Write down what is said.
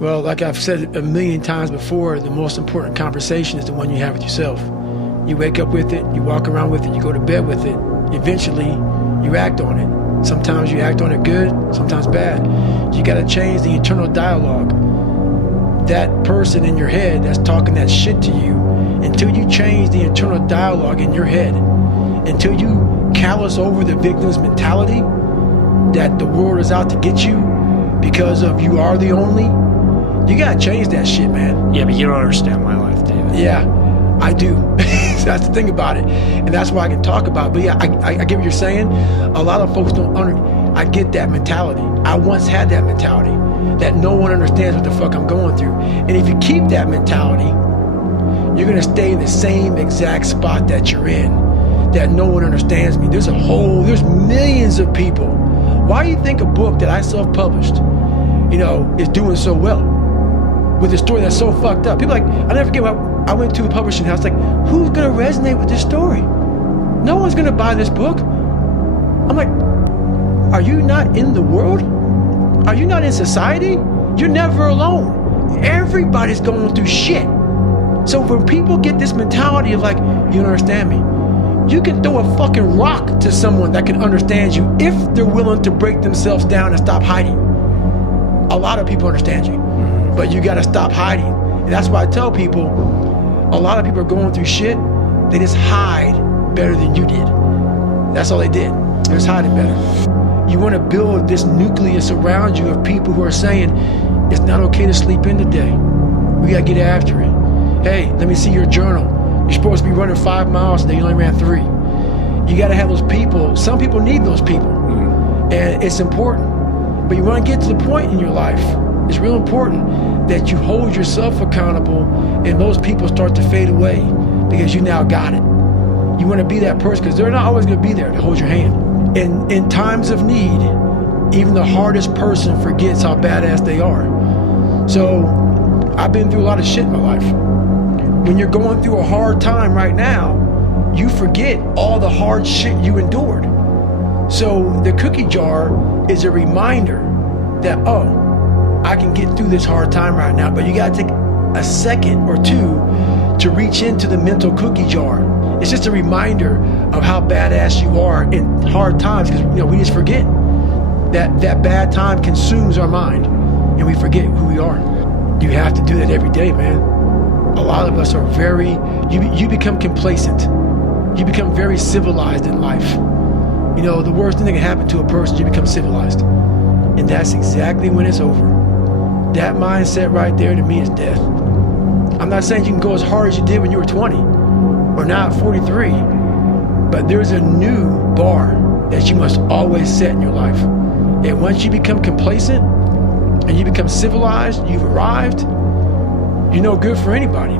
Well, like I've said a million times before, the most important conversation is the one you have with yourself. You wake up with it, you walk around with it, you go to bed with it. Eventually, you act on it. Sometimes you act on it good, sometimes bad. You got to change the internal dialogue. That person in your head that's talking that shit to you, until you change the internal dialogue in your head, until you callous over the victim's mentality that the world is out to get you because of you are the only, you gotta change that shit, man. Yeah, but you don't understand my life, David. Yeah, I do. That's the thing about it. And that's why I can talk about it. But yeah, I get what you're saying. A lot of folks don't I get that mentality. I once had that mentality that no one understands what the fuck I'm going through. And if you keep that mentality, you're gonna stay in the same exact spot that you're in, that no one understands me. There's millions of people. Why do you think a book that I self-published, is doing so well with a story that's so fucked up? People I never forget when I went to a publishing house, like, who's gonna resonate with this story? No one's gonna buy this book. I'm like, are you not in the world? Are you not in society? You're never alone. Everybody's going through shit. So when people get this mentality of like, you don't understand me, you can throw a fucking rock to someone that can understand you if they're willing to break themselves down and stop hiding. A lot of people understand you, but you gotta stop hiding. And that's why I tell people, a lot of people are going through shit, they just hide better than you did. That's all they did. They're just hiding better. You wanna build this nucleus around you of people who are saying, it's not okay to sleep in today. We gotta get after it. Hey, let me see your journal. You're supposed to be running 5 miles today, you only ran 3. You gotta have those people. Some people need those people. And it's important. But you wanna get to the point in your life, it's real important that you hold yourself accountable and those people start to fade away because you now got it. You wanna be that person because they're not always gonna be there to hold your hand. In times of need, even the hardest person forgets how badass they are. So I've been through a lot of shit in my life. When you're going through a hard time right now, you forget all the hard shit you endured. So the cookie jar is a reminder that, oh, I can get through this hard time right now, but you gotta take a second or two to reach into the mental cookie jar. It's just a reminder of how badass you are in hard times, because we just forget that bad time consumes our mind and we forget who we are. You have to do that every day, man. A lot of us are you become complacent. You become very civilized in life. The worst thing that can happen to a person, you become civilized. And that's exactly when it's over. That mindset right there to me is death. I'm not saying you can go as hard as you did when you were 20 or now at 43, but there's a new bar that you must always set in your life. And once you become complacent and you become civilized, you've arrived, you're no good for anybody.